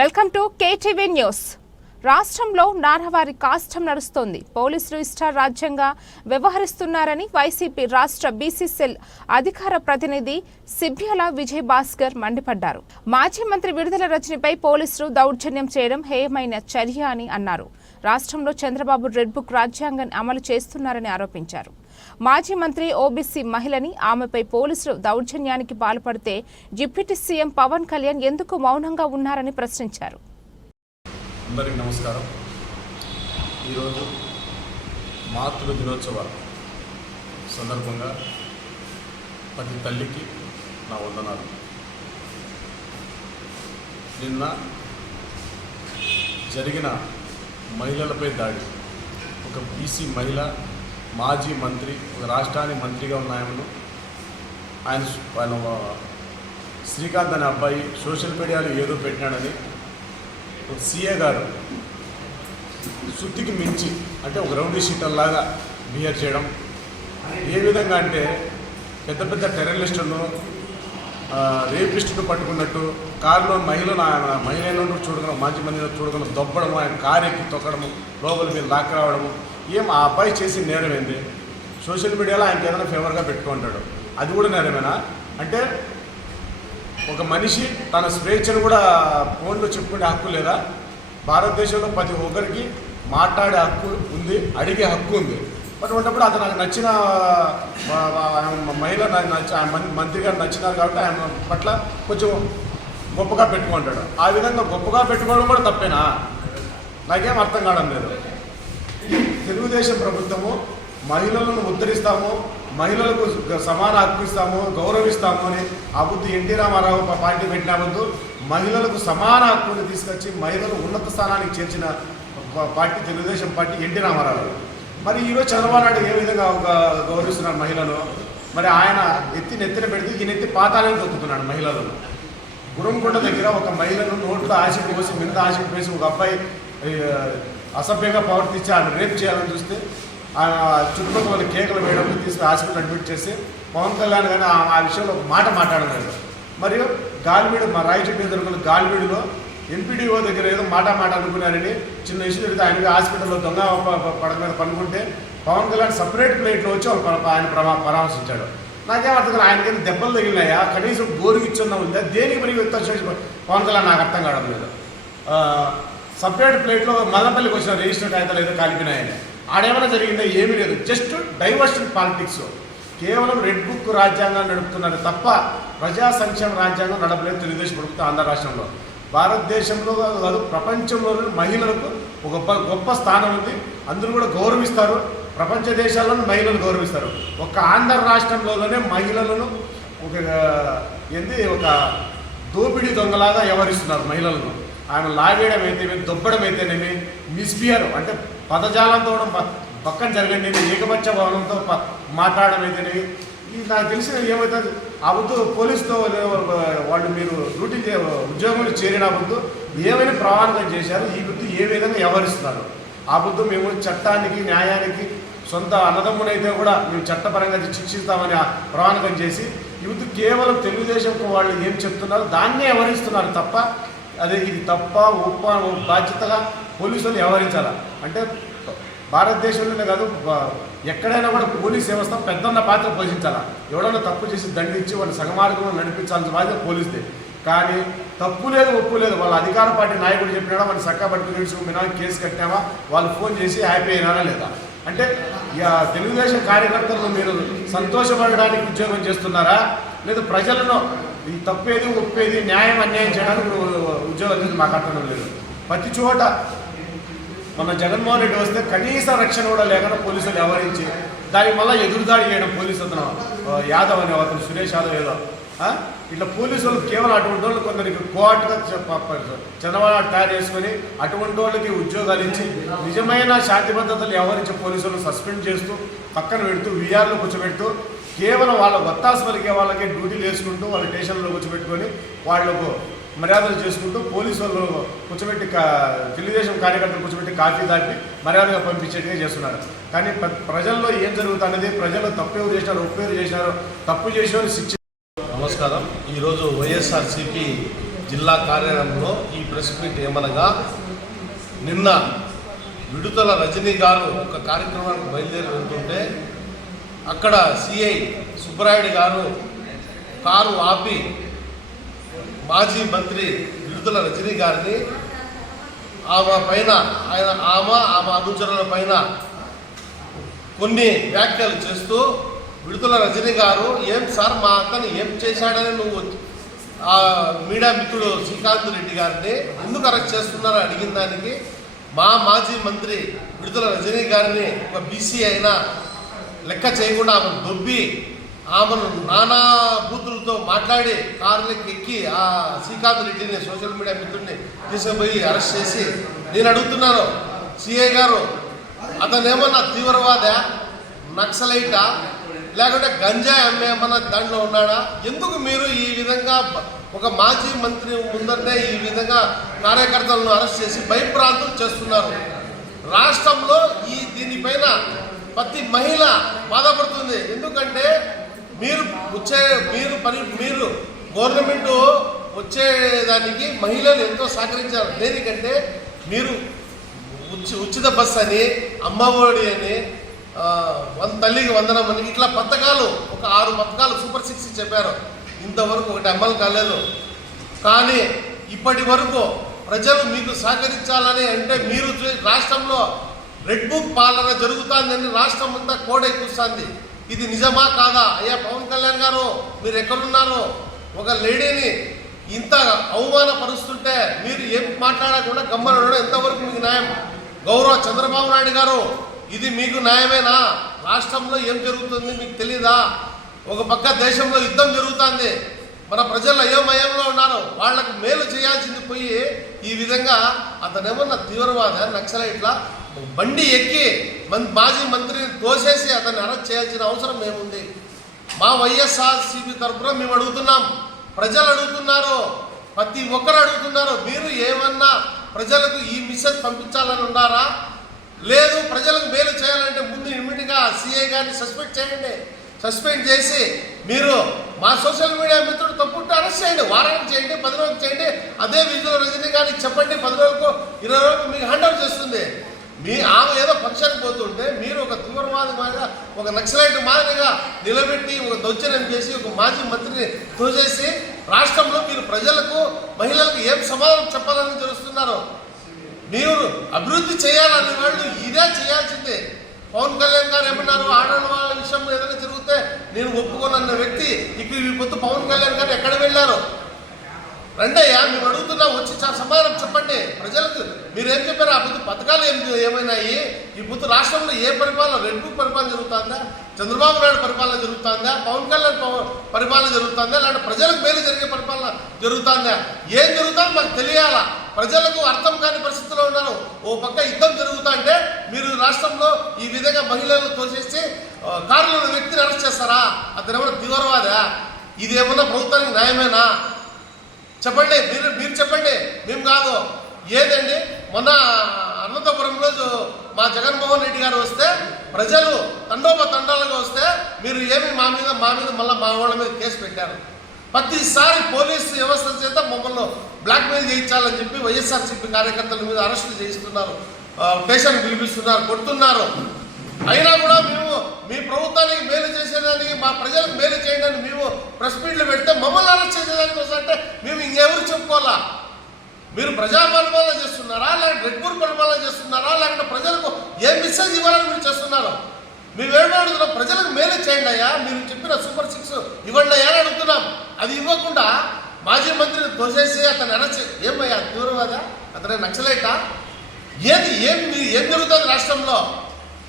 Welcome to KTV news. రాష్ట్రంలో నారవారి కాష్టం నడుస్తోంది. పోలీసులు ఇష్టారాజ్యంగా వ్యవహరిస్తున్నారని వైసీపీ రాష్ట్ర బీసీసీఎల్ అధికార ప్రతినిధి సిబ్యల విజయ్ భాస్కర్ మండిపడ్డారు. మాజీ మంత్రి విడుదల రచనపై పోలీసులు దౌర్జన్యం చేయడం హేయమైన చర్య అని అన్నారు. రాష్ట్రంలో చంద్రబాబు రెడ్ బుక్ రాజ్యాంగాన్ని అమలు చేస్తున్నారని ఆరోపించారు. మాజీ మంత్రి ఓబీసీ మహిళని ఆమెపై పోలీసులు దౌర్జన్యానికి పాల్పడితే డిప్యూటీ సీఎం పవన్ కళ్యాణ్ ఎందుకు మౌనంగా ఉన్నారని ప్రశ్నించారు. అందరికి నమస్కారం. ఈరోజు మాతృ దినోత్సవ సందర్భంగా ప్రతి తల్లికి నా వందనాలు. నిన్న జరిగిన మహిళలపై దాడి. ఒక బీసీ మహిళ మాజీ మంత్రి ఒక రాష్ట్రానికి మంత్రిగా ఉన్న ఆయనను. ఆయన ఆయన శ్రీకాంత్ అనే అబ్బాయి సోషల్ మీడియాలో ఏదో పెట్టినాడని ఒక సీఏ గారు శుద్ధికి మించి అంటే ఒక రౌడీ షీటర్లాగా బిహేవ్ చేయడం. ఏ విధంగా అంటే పెద్ద పెద్ద టెర్రరిస్టులను రేపిస్టును పట్టుకున్నట్టు కారులో మహిళను ఆయన మహిళలను చూడగలం మాజీ మంది చూడగలం దొబ్బడము ఆయన కారు ఎక్కి తొక్కడము లోపల మీద లాక్ రావడము ఏం ఆ అబ్బాయి చేసి నేరం ఏంది? సోషల్ మీడియాలో ఆయనకి ఏదైనా ఫేవర్గా పెట్టుకుంటాడు అది కూడా నేరమేనా? అంటే ఒక మనిషి తన స్వేచ్ఛను కూడా ఫోన్లో చెప్పుకునే హక్కు లేదా? భారతదేశంలో ప్రతి ఒక్కరికి మాట్లాడే హక్కు ఉంది అడిగే హక్కు ఉంది. అటువంటిప్పుడు అతను నాకు నచ్చిన మహిళ నాకు మం- మంత్రి గారు నచ్చినారు కాబట్టి ఆయన పట్ల కొంచెం గొప్పగా పెట్టుకుంటాడు ఆ విధంగా గొప్పగా పెట్టుకోవడం కూడా తప్పేనా? నాకేం అర్థం కావడం లేదు. తెలుగుదేశం ప్రభుత్వము మహిళలను ఉద్ధరిస్తాము మహిళలకు సమాన హక్కు ఇస్తాము గౌరవిస్తాము అని ఆ బుద్ధి ఎన్టీ రామారావు పార్టీ పెట్టిన బుద్ధు మహిళలకు సమాన హక్కుని తీసుకొచ్చి మహిళలు ఉన్నత స్థానానికి చేర్చిన party Telugu Desam party NT Rama Rao. మరి ఈరోజు చంద్రబాబు నాయుడు ఏ విధంగా గౌరవిస్తున్నారు మహిళలు మరి ఆయన ఎత్తి నెత్తిన పెడితే ఈ నెత్తి పాతాలని దొక్కుతున్నాడు మహిళలను. గురంకొండ దగ్గర ఒక మహిళను నోట్లో ఆశకు పోసి మీద ఆశకు పోసి ఒక అబ్బాయి అసభ్యంగా ప్రవర్తించి ఆయన రేప్ చేయాలని చూస్తే ఆయన చుట్టుపక్కల వాళ్ళ కేకలు వేయడం తీసుకుని హాస్పిటల్ అడ్మిట్ చేసి పవన్ కళ్యాణ్ కానీ ఆ- విషయంలో ఒక మాట మాట్లాడలేదు. మరియు గాలివీడు మా రాయచూటి ఎదుర్కొన్న గాలివీడులో ఎంపీడీఓ దగ్గర ఏదో మాట మాట అనుకున్నారని చిన్న ఇష్యూ జరిగితే ఆయన హాస్పిటల్లో దొంగ పడక మీద పనుకుంటే పవన్ కళ్యాణ్ సపరేట్ ప్లేట్లో వచ్చి ప- ఆయన ప్రమా- పరామర్శించాడు. నాకేమర్థం కాదు ఆయనకి దెబ్బలు తగిలినాయా? కనీసం గోరుకి ఇచ్చున్నా ఉందా? దేనికి మరి వ్యక్తం చేసి పవన్ కళ్యాణ్ నాకు అర్థం కావడం లేదు. సపరేట్ ప్లేట్లో మదనపల్లికి వచ్చిన రిజిస్టర్ కాగితాలు ఏదో కాలిపినాయని ఆడేమైనా జరిగిందా? ఏమీ లేదు. Just diversion politics. కేవలం రెడ్ బుక్ రాజ్యాంగాన్ని నడుపుతున్నారు తప్ప ప్రజా సంక్షేమ రాజ్యాంగం నడపలేదు తెలుగుదేశం ప్రభుత్వం ఆంధ్ర రాష్ట్రంలో. భారతదేశంలో కాదు ప్రపంచంలోని మహిళలకు ఒక గొప్ప గొప్ప స్థానం ఉంది. అందరూ కూడా గౌరవిస్తారు. ప్రపంచ దేశాలను మహిళలు గౌరవిస్తారు. ఒక ఆంధ్ర రాష్ట్రంలోనే మహిళలను ఒక ఏంది? ఒక దోపిడీ దొంగలాగా వ్యవహరిస్తున్నారు మహిళలను. ఆయన లాగేయడం అయితేనేమి దొబ్బడం అయితేనేమి మిస్బియర్ అంటే పదజాలంతో పక్కన జరిగింది ఏకపక్ష భవనంతో మాట్లాడడం అయితేనేమి ఇది నాకు తెలిసిన ఏమవుతుంది ఆ పోలీసుతో వాళ్ళు మీరు డ్యూటీ ఉద్యోగంలో చేరిన వద్దు ఏమైనా ప్రమాణం చేశారు ఈ వృత్తి ఏ విధంగా వ్యవహరిస్తున్నారు? ఆ బుద్ధు మేము చట్టానికి న్యాయానికి సొంత అన్నదమ్మునైతే కూడా మేము చట్టపరంగా శిక్షిస్తామని ఆ ప్రమాణకం చేసి యూత్ కేవలం తెలుగుదేశం వాళ్ళు ఏం చెప్తున్నారో దాన్నే వ్యవహరిస్తున్నారు తప్ప అదే ఇది తప్ప ఉప్ప బాధ్యతగా పోలీసులు వ్యవహరించాలా? అంటే భారతదేశంలోనే కాదు ఎక్కడైనా కూడా పోలీస్ వ్యవస్థ పెద్దన్న పాత్ర పోషించాలా? ఎవడన్నా తప్పు చేసి దండించి వాళ్ళ సగమార్గంలో నడిపించాల్సిన బాధ్యత పోలీసుదే. కానీ తప్పు లేదు ఒప్పు లేదు. వాళ్ళ అధికార పార్టీ నాయకుడు చెప్పినాడా వాళ్ళు సక్క పట్టుకుని తెలుసుకున్నా కేసు కట్టామా వాళ్ళు ఫోన్ చేసి హ్యాపీ అయినారా లేదా? అంటే ఇక తెలుగుదేశం కార్యకర్తలను మీరు సంతోషపడడానికి ఉద్యోగం చేస్తున్నారా? లేదా ప్రజలను ఈ తప్పేది ఒప్పేది న్యాయం అన్యాయం చేయడానికి ఉద్యోగం చేసి మాకు అర్థం లేదు. ప్రతి చోట మన జగన్మోహన్ రెడ్డి వస్తే కనీస రక్షణ కూడా లేకుండా పోలీసులు వ్యవహరించి దాని వల్ల ఎదురుదాడి చేయడం పోలీసు అతను యాదవ్ అనే అతను సురేష్ యాదవ్ ఏదో. ఇట్లా పోలీసులు కేవలం అటువంటి వాళ్ళు కొందరికి కోర్టుగా చంద్రబాబు తయారు చేసుకొని అటువంటి వాళ్ళకి ఉద్యోగాలు ఇచ్చి నిజమైన శాంతి భద్రతలు వ్యవహరించే పోలీసులను సస్పెండ్ చేస్తూ పక్కన పెడుతూ వీఆర్లో కూర్చోబెడుతూ కేవలం వాళ్ళ వత్తాసు పలికే వాళ్ళకి డ్యూటీలు వేసుకుంటూ వాళ్ళ స్టేషన్లో కూర్చోబెట్టుకొని వాళ్ళకు మర్యాదలు చేసుకుంటూ పోలీసు వాళ్ళు కూర్చోబెట్టి కా- తెలుగుదేశం కార్యకర్తలు కూర్చోబెట్టి కాఫీ దాటి మర్యాదగా పంపించేట్టుగా చేస్తున్నారు. కానీ ప్ర- ప్రజల్లో ఏం జరుగుతున్నది ప్రజలు తప్పు చేసినారు ఒప్పు చేసినారు తప్పు చేసేవారు శిక్ష నమస్కారం. ఈరోజు వైఎస్ఆర్సిపి జిల్లా కార్యాలయంలో ఈ ప్రెస్ మీట్ ఏమనగా నిన్న విడుదల రజనీ గారు ఒక కార్యక్రమానికి బయలుదేరి వెళ్తుంటే అక్కడ సిఐ సుబ్బరాయుడు గారు కారు ఆపి మాజీ మంత్రి విడుదల రజనీ గారిని ఆమె పైన ఆయన ఆమె ఆమె అనుచరుల పైన కొన్ని వ్యాఖ్యలు చేస్తూ విడుదల రజనీ గారు ఏం సార్ మా అతను ఏం చేశాడని నువ్వు ఆ మీడియా మిత్రుడు శ్రీకాంత్ రెడ్డి గారిని ఎందుకు అరెస్ట్ చేస్తున్నారని అడిగిన దానికి మా మాజీ మంత్రి విడుదల రజనీ గారిని ఒక బీసీ అయినా లెక్క చేయకుండా ఆమెను దొబ్బి ఆమెను నానా బూతులతో మాట్లాడి కార్లకి ఎక్కి ఆ శ్రీకాంత్ రెడ్డిని సోషల్ మీడియా మిత్రుడిని తీసుకుపోయి అరెస్ట్ చేసి నేను అడుగుతున్నాను సిఐ గారు అతను ఏమన్నా తీవ్రవాద నక్సలైటా లేకుంటే గంజాయి అమ్మే ఏమన్నా దాంట్లో ఉన్నాడా? ఎందుకు మీరు ఈ విధంగా ఒక మాజీ మంత్రి ముందరనే ఈ విధంగా కార్యకర్తలను అరెస్ట్ చేసి భయప్రాంతం చేస్తున్నారు? రాష్ట్రంలో ఈ దీనిపైన ప్రతి మహిళ బాధపడుతుంది. ఎందుకంటే మీరు వచ్చే మీరు పని మీరు గవర్నమెంట్ వచ్చేదానికి మహిళలు ఎంతో సహకరించారు. దేనికంటే మీరు ఉచి ఉచిత బస్ అని అమ్మఒడి అని వంద తల్లికి వందనం అని ఇట్లా పథకాలు ఒక ఆరు పథకాలు సూపర్ సిక్స్ చెప్పారు. ఇంతవరకు ఒకటి అమలు కాలేదు. కానీ ఇప్పటి వరకు ప్రజలు మీకు సహకరించాలని అంటే మీరు రాష్ట్రంలో రెడ్ బుక్ పాలన జరుగుతుందని రాష్ట్రం అంతా కోడై కూస్తుంది. ఇది నిజమా కాదా? అయ్యా పవన్ కళ్యాణ్ గారు మీరు ఎక్కడున్నారు? ఒక లేడీని ఇంత అవమానపరుస్తుంటే మీరు ఏం మాట్లాడకుండా గమ్మనడం ఎంతవరకు మీకు న్యాయం? గౌరవ చంద్రబాబు నాయుడు గారు ఇది మీకు న్యాయమేనా? రాష్ట్రంలో ఏం జరుగుతుంది మీకు తెలీదా? ఒక పక్క దేశంలో యుద్ధం జరుగుతుంది. మన ప్రజలు అయోమయంలో ఉన్నారు. వాళ్ళకు మేలు చేయాల్సింది పోయి ఈ విధంగా అతనేమన్నా తీవ్రవాద నక్సలైట్ల బండి ఎక్కి మన్ మాజీ మంత్రిని తోసేసి అతన్ని అరెస్ట్ చేయాల్సిన అవసరం ఏముంది? మా వైఎస్ఆర్సీపీ తరఫున మేము అడుగుతున్నాం. ప్రజలు అడుగుతున్నారు. ప్రతి ఒక్కరు అడుగుతున్నారు. మీరు ఏమన్నా ప్రజలకు ఈ మెసేజ్ పంపించాలని ఉన్నారా? లేదు ప్రజలకు మేలు చేయాలంటే ముందు ఇమ్మీడియట్గా సీఏ గారిని సస్పెండ్ చేయండి. సస్పెండ్ చేసి మీరు మా సోషల్ మీడియా మిత్రుడు తప్పుంటే అరెస్ట్ చేయండి. వారానికి చేయండి పది రోజులు చేయండి. అదే విధులు రజనీ గారికి చెప్పండి. పది రోజులకు ఇరవై రోజులకు మీకు హ్యాండ్ ఓవర్ చేస్తుంది. మీ ఆమె ఏదో పక్షానికి పోతుంటే మీరు ఒక తీవ్రవాది మాదిరిగా ఒక నక్సలైట్ మాదిరిగా నిలబెట్టి ఒక దౌర్జన్యం చేసి ఒక మాజీ మంత్రిని తోచేసి రాష్ట్రంలో మీరు ప్రజలకు మహిళలకు ఏం సమాధానం చెప్పాలని తెలుస్తున్నారు? మీరు అభివృద్ధి చేయాలని వాళ్ళు ఇదే చేయాల్సిందే. పవన్ కళ్యాణ్ గారు ఏమన్నారు? ఆడవాళ్ళ వాళ్ళ విషయంలో ఏదైనా జరిగితే నేను ఒప్పుకోనన్న వ్యక్తి ఇప్పుడు ఈ పొద్దు పవన్ కళ్యాణ్ గారు ఎక్కడ వెళ్ళారు? రండయ్యా మేము అడుగుతున్నా వచ్చి సమాధానం చెప్పండి. ప్రజలకు మీరు ఏం చెప్పారు? ఆ బుద్ధి పథకాలు ఏం ఏమైనాయి? ఈ పొద్దు రాష్ట్రంలో ఏ పరిపాలన రెడ్ బుక్ పరిపాలన జరుగుతుందా? చంద్రబాబు నాయుడు పరిపాలన జరుగుతుందా? పవన్ కళ్యాణ్ పవ- పరిపాలన జరుగుతుందా? లేదంటే ప్రజలకు మేలు జరిగే పరిపాలన జరుగుతుందా? ఏం జరుగుతుందో మాకు తెలియాలా? ప్రజలకు అర్థం కాని పరిస్థితిలో ఉన్నారు. ఓ పక్క యుద్ధం జరుగుతుంటే మీరు రాష్ట్రంలో ఈ విధంగా మహిళలను తోసేసి కారులో వ్యక్తిని అరెస్ట్ చేస్తారా? అతను ఏమైనా తీవ్రవాదా? ఇది ఏమన్నా ప్రభుత్వానికి న్యాయమేనా? చెప్పండి మీరు మీరు చెప్పండి. మేము కాదు. ఏదండి? మొన్న అనంతపురం రోజు మా జగన్మోహన్ రెడ్డి గారు వస్తే ప్రజలు తండోప తండాలుగా వస్తే మీరు ఏమి మా మీద మా మీద మళ్ళీ మా వాళ్ళ మీద కేసు పెట్టారు. ప్రతిసారి పోలీసు వ్యవస్థ చేత మమ్మల్ని బ్లాక్మెయిల్ చేయించాలని చెప్పి వైఎస్ఆర్సీపీ కార్యకర్తల మీద అరెస్టులు చేయిస్తున్నారు. స్టేషన్ పిలిపిస్తున్నారు కొడుతున్నారు. అయినా కూడా మేము మీ ప్రభుత్వానికి మేలు చేసేదానికి మా ప్రజలకు మేలు చేయడానికి మేము ప్రెస్ మీట్లు పెడితే మమ్మల్ని అరెస్ట్ చేసేదానికి వస్తుంటే మేము ఇంకెవరు చెప్పుకోవాలా? మీరు ప్రజా పరిపాలన చేస్తున్నారా లేకపోతే రెడ్పూర్ పరిపాలన చేస్తున్నారా? లేకపోతే ప్రజలకు ఏ మెసేజ్ ఇవ్వాలని మీరు చేస్తున్నారు? మేము ఏమడుగుతున్నాం ప్రజలకు మేలు చేయండి అయ్యా. మీరు చెప్పిన సూపర్ సిక్స్ ఇవ్వండి అయ్యా అని అడుగుతున్నాం. అది ఇవ్వకుండా మాజీ మంత్రిని తోసేసి అతను అరెస్ట్ ఏమయ్యా తీవ్రవాద? అతను నక్సలైటా? ఏది? ఏం ఏం జరుగుతుంది రాష్ట్రంలో?